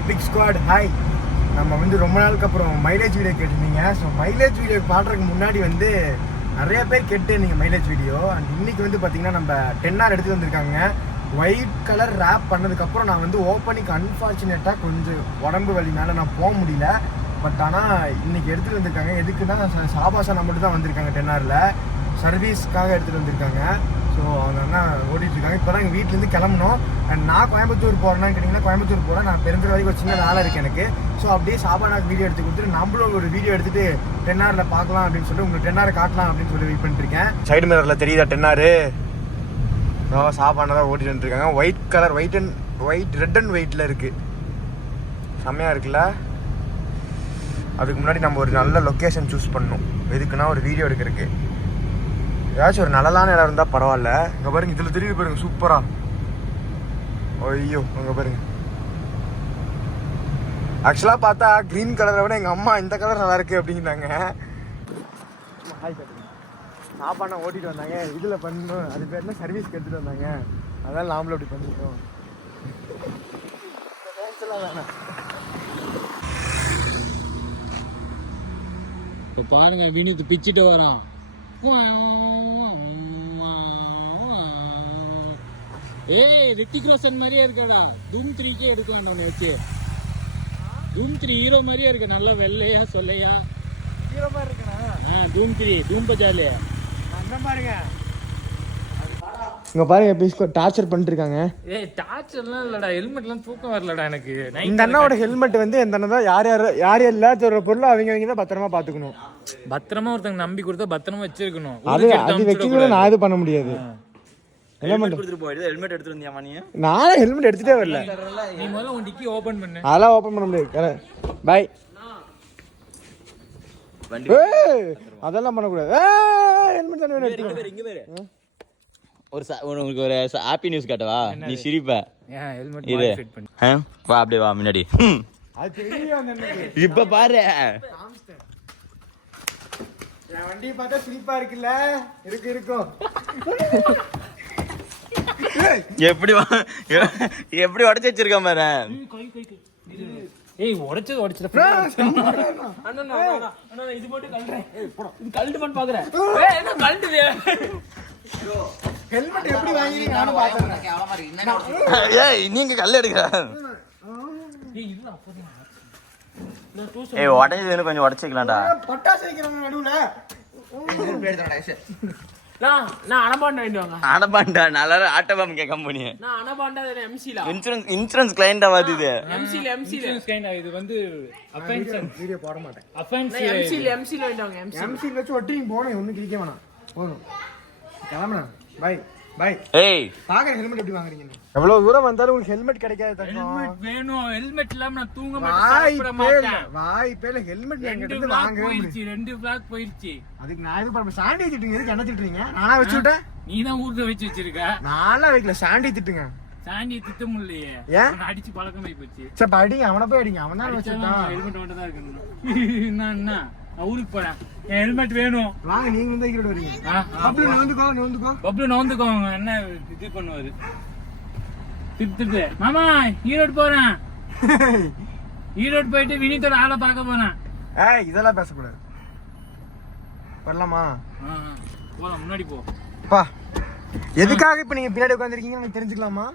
Epic squad hi. நம்ம வந்து ரொம்ப நாளுக்கு அப்புறம் மைலேஜ் வீடியோ கேட்டிருந்தீங்க. ஸோ மைலேஜ் வீடியோ பாடுறதுக்கு முன்னாடி வந்து நிறைய பேர் கேட்டுருந்தீங்க மைலேஜ் வீடியோ. அண்ட் இன்றைக்கி வந்து பார்த்திங்கன்னா நம்ம 10R எடுத்துகிட்டு வந்திருக்காங்க. ஒயிட் கலர் ரேப் பண்ணதுக்கப்புறம் நான் வந்து ஓப்பனிங் அன்ஃபார்ச்சுனேட்டாக கொஞ்சம் உடம்பு வலி மேலே நான் போக முடியல. பட் ஆனால் இன்றைக்கி எடுத்துகிட்டு வந்திருக்காங்க. எதுக்குன்னா சாபாசானா மட்டும் தான் வந்திருக்காங்க 10Rல சர்வீஸ்க்காக எடுத்துகிட்டு வந்திருக்காங்க. ஸோ அவங்க அண்ணா ஓடிட்டுருக்காங்க. இப்போ தான் எங்கள் வீட்டிலேருந்து கிளம்பணும். அண்ட் நான் கோயம்புத்தூர் போகிறேன்னு கேட்டிங்கன்னா கோயம்புத்தூர் போகிறேன். நான் பெருந்துற வரைக்கும் ஒரு சின்ன வேலை இருக்குது எனக்கு. ஸோ அப்படியே சாபானாக்கு வீடியோ எடுத்து கொடுத்துட்டு நம்மளும் ஒரு வீடியோ எடுத்துகிட்டு 10Rல பார்க்கலாம் அப்படின்னு சொல்லிட்டு உங்களுக்கு 10R காட்டலாம் அப்படின்னு சொல்லி வெயிட் பண்ணிட்டுருக்கேன். சைடு மிரரில் தெரியுதா 10R? சாபானா தான் ஓட்டிட்டு வந்துருக்காங்க. ஒயிட் கலர் ரெட் அண்ட் ஒயிட்டில் இருக்குது. செம்மையாக இருக்குல்ல? அதுக்கு முன்னாடி நம்ம ஒரு நல்ல லொக்கேஷன் சூஸ் பண்ணணும். எதுக்குன்னா ஒரு வீடியோ எடுக்கிறதுக்கு ஏதாச்சும் ஒரு நல்லலான இடம் இருந்தால் பரவாயில்ல. இங்கே பாருங்க, இதில் தெரியுது பாருங்க, சூப்பராக. ஐயோ அங்கே பாருங்க. ஆக்சுவலாக பார்த்தா க்ரீன் கலரை விட எங்கள் அம்மா இந்த கலர் நல்லா இருக்குது அப்படிங்கிறாங்க. ஹாய் கட்டுங்க. சாப்பாடு ஓட்டிகிட்டு வந்தாங்க. இதில் பண்ணணும், அது பேர் என்ன சர்வீஸ்க்கு எடுத்துகிட்டு வந்தாங்க. அதனால் நாமளும் அப்படி பண்ணிட்டோம். வேணாம். இப்போ பாருங்க, வினித் பிச்சுட்டு வரான். ஏய், ரித்திக் ரோஷன் மாதிரியே இருக்காடா. தூம் 3 எடுக்கலாம் உன்னை வச்சு. தூம் 3 ஹீரோ மாதிரியே இருக்கு. நல்லா வெள்ளையா சொல்லையா ஹீரோ மாதிரி இருக்கா? தூம் 3 தூம் பஜாலே அந்த பாருங்க. இங்க பாருங்க, எப்படி டார்ச்சர் பண்ணிட்டு இருக்காங்க. ஏய், டார்ச்சர்லாம் இல்லடா, ஹெல்மெட்லாம் தூக்கம் வரலடா எனக்கு. இந்த அண்ணாவோட ஹெல்மெட் வந்து இந்த அண்ணா தான் யார் இல்லாத பொருள் அவங்க தான் பத்திரமா பாத்துக்கணும். பத்திரமா ஒருத்தங்க நம்பி கொடுத்தா பத்திரமா வச்சிருக்கணும். அது வைக்க நான் இது பண்ண முடியாது. ஹெல்மெட் எடுத்துட்டு வந்தியாமா நீ? நான் ஹெல்மெட் எடுத்துட்டே வரல. நீ முதல்ல உன் டிக்கி ஓபன் பண்ணு. அதெல்லாம் ஓபன் பண்ண முடியாது. பாய். அதெல்லாம் பண்ணக்கூடாது. ஹெல்மெட் தானே வேணும். இங்க பேரு உங்களுக்கு ஒரு ஹாப்பி நியூஸ் காட்டவா? நீ சிரிப்ப. ஹெல்மெட் ஃபிட் பண்ணு. வா அப்படியே வா முன்னாடி. அது தெரியும். இப்ப பாரு, என் வண்டியை பார்த்தா சிரிப்பா இருக்குல்ல? இருக்கும். எப்படி உடச்சு வச்சிருக்க பாரு. ஏய், உடைச்சது அண்ணா இது போட்டு கழட்டறேன். இது கழட்டு பண்ண பாக்குறேன். ஏய், என்ன கழட்டுது? ஹெல்மெட் எப்படி வாங்கினீங்க நானும் பார்த்தேன். ஏய், நீங்க கல்ல எடுக்கற. ஏய், இது அப்போதான். ஏய், உடைச்சது கொஞ்சம் உடைச்சிக்கலாம்டா. பட்டாசு வைக்கிறாங்க நடுவுல. நான் அனபாண்டா வேண்டுவாங்க. அனபாண்டா நல்ல ஆட்டோபாம் கம்பெனி. நான் அனபாண்டா எம்சில இன்சூரன்ஸ் கிளையண்டா வாதுது. எம்சில கிளையண்டா. இது வந்து அஃபென்ஷன் வீடியோ போட மாட்டேன். அஃபென்ஷன் எம்சில வேண்டுவாங்க. எம்சில வச்சு ஒட்டிங் போறேன். ஒண்ணும் கிழிக்க வேணாம். போணும். கிளம்புறேன். பை. ஏய், பாக்குற ஹெல்மெட் எப்படி வாங்குறீங்க? எவ்வளவு தூரம் வந்தாலும் உங்களுக்கு ஹெல்மெட் கிடைக்காது. ஹெல்மெட் வேணும். ஹெல்மெட் இல்லாம நான் தூங்க மாட்டேன். வாய்ப்பேல ஹெல்மெட் என்கிட்ட இருந்து வாங்க போயிடுச்சு. 2 பிளாக் போயிடுச்சு. அதுக்கு நான் இது பண்ண சாண்டி திட்டுங்க. எதுக்கு என்ன திட்டுறீங்க? நானா வச்சு விட்டேன். நீ தான் ஊர்ல வச்சு வச்சிருக்க. நானா வைக்கல. சாண்டி திட்டுங்க. சாண்டி திட்ட முடியலையே. ஏன் அடிச்சு பழக்கமாயி போச்சு. சரி அடிங்க, அவனை போய் அடிங்க. அவன் தான் வச்சுட்டான். ஹெல்மெட் மட்டும் தான் இருக்கணும். என்ன ஊருக்கு போறேன். என் ஹெல்மெட் வேணும். வாங்க, நீங்க வந்து ஈரோடு வரீங்க. பப்ளு நோந்துக்கோ. என்ன இது பண்ணுவாரு? திட்டு மாமா, ஈரோடு போறேன். ஈரோடு போயிட்டு வினித்தோட ஆளை பார்க்க போறேன். ஏய், இதெல்லாம் பேசக்கூடாது. வரலாமா? போலாம், முன்னாடி பா. எதுக்காக இப்ப நீங்க பின்னாடி உட்காந்துருக்கீங்கன்னு எனக்கு தெரிஞ்சுக்கலாமா?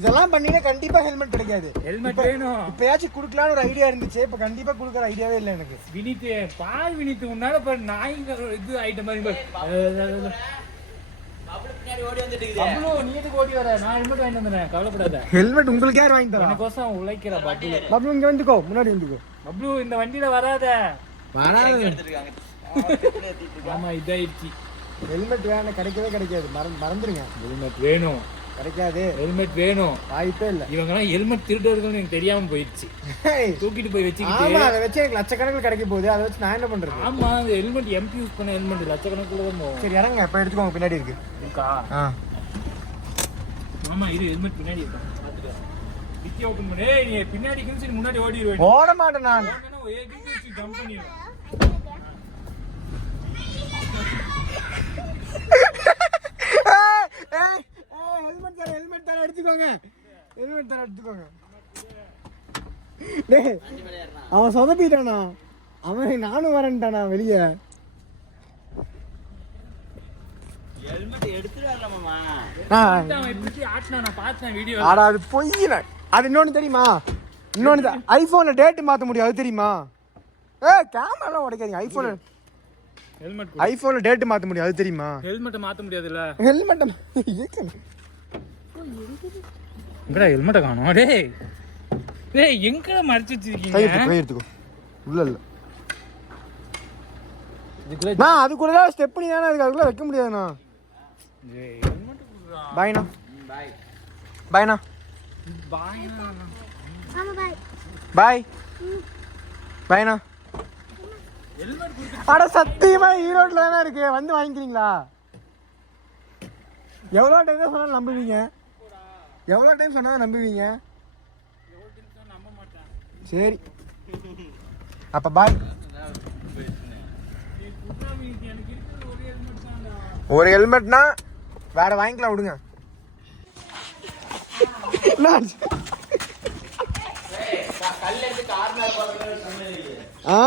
இதெல்லாம் பண்ணீங்கன்னா கண்டிப்பா ஹெல்மெட் கிடைக்காது. ஹெல்மெட் வேணும். இப்பயாச்சும் குடுக்கலாம்னு ஒரு ஐடியா இருந்துச்சு. இப்ப கண்டிப்பா குடுக்கற ஐடியாவே இல்லை எனக்கு. வினித் பால் வினித் உன்னால நாய்ங்க இது ஐட்டம் மாதிரி ஓடி வந்துட்டு நீ எதுக்கு ஓடி வர? நான் ஹெல்மெட் வாங்கி வந்துறேன், கவலைப்படாத. ஹெல்மெட் உங்களுக்கு யார் வாங்கி தரா? எனக்கோசம் உழைக்கிற பப்ளு இங்க வந்துக்கோ, முன்னாடி வந்துக்கோ. பப்ளு இந்த வண்டியில வராத. ஆமா, இதாயிடுச்சு. ஹெல்மெட் வேணும், கிடைக்காது. மறந்துருங்க. ஹெல்மெட் வேணும், கிடைக்காது. ஹெல்மெட் வேணும். வாய்ப்பே இல்ல. இவங்கலாம் ஹெல்மெட் திருடுறதுன்னு எனக்கு தெரியாம போயிடுச்சு. தூக்கிட்டு போய் வச்சுக்கிட்டு. ஆமா, அதை வச்சு எனக்கு லட்சக்கணக்கில் கிடைக்க போகுது. அதை வச்சு நான் என்ன பண்றது? ஆமா, அந்த ஹெல்மெட் எம்பி யூஸ் பண்ண ஹெல்மெட் லட்சக்கணக்கில் தான் போகும். சரி இறங்க, இப்ப எடுத்துக்கோங்க. பின்னாடி இருக்கு. ஆமா, இது ஹெல்மெட் பின்னாடி இருக்கு. பாத்துக்க. டிக்கி ஓபன் பண்ணு. நீ பின்னாடி கிழிச்சு முன்னாடி ஓடிடுவேன். ஓட மாட்டேன் நான். ஜம்ப் பண்ணிடுவேன். ஹெல்மெட் தர எடுத்துக்கோங்க. டேய் அவன் சொதப்பிட்டானா, அவன் நானும் வரேன்ட்டானா வெளியே. ஹெல்மெட் எடுத்துட்டு வரலாம் மாமா. அவன் எப்படி ஆட்டினா நான் பார்த்தேன் வீடியோ. ஆடா அது பொய்யில. அது இன்னொன்று தெரியுமா, இன்னொன்று ஐஃபோனில் டேட்டு மாற்ற முடியும், அது தெரியுமா? கேமராலாம் உடைக்காதீங்க. ஐஃபோனில் டேட்டு மாற்ற முடியும், அது தெரியுமா? ஹெல்மெட்டை மாற்ற முடியாதுல்ல. ஹெல்மெட்டை எங்கடா ஹெல்மெட்டை காணோம்? டேய் எங்கடா மறைச்சு வச்சிருக்கீங்க? கை எடுத்துக்கோ. உள்ள இல்லை நான் அது கூட தான் ஸ்டெப் பண்ணி தானே இருக்கு, அதுக்குள்ள வைக்க முடியாதுண்ணா. பாய்ண்ணா. பாய்ண்ணா. பாய் பாய்ண்ணா. அட சத்தியமா ஈரோட்டில் தானே இருக்கு, வந்து வாங்கிக்கிறீங்களா? எவ்வளோ டைம் தான் சொன்னாலும் நம்புவீங்க? எவ்வளோ டைம் சொன்னாலும் நம்புவீங்க? சரி அப்போ பாய். ஒரு ஹெல்மெட்னா வேற வாங்கிக்கலாம், விடுங்க. ஆ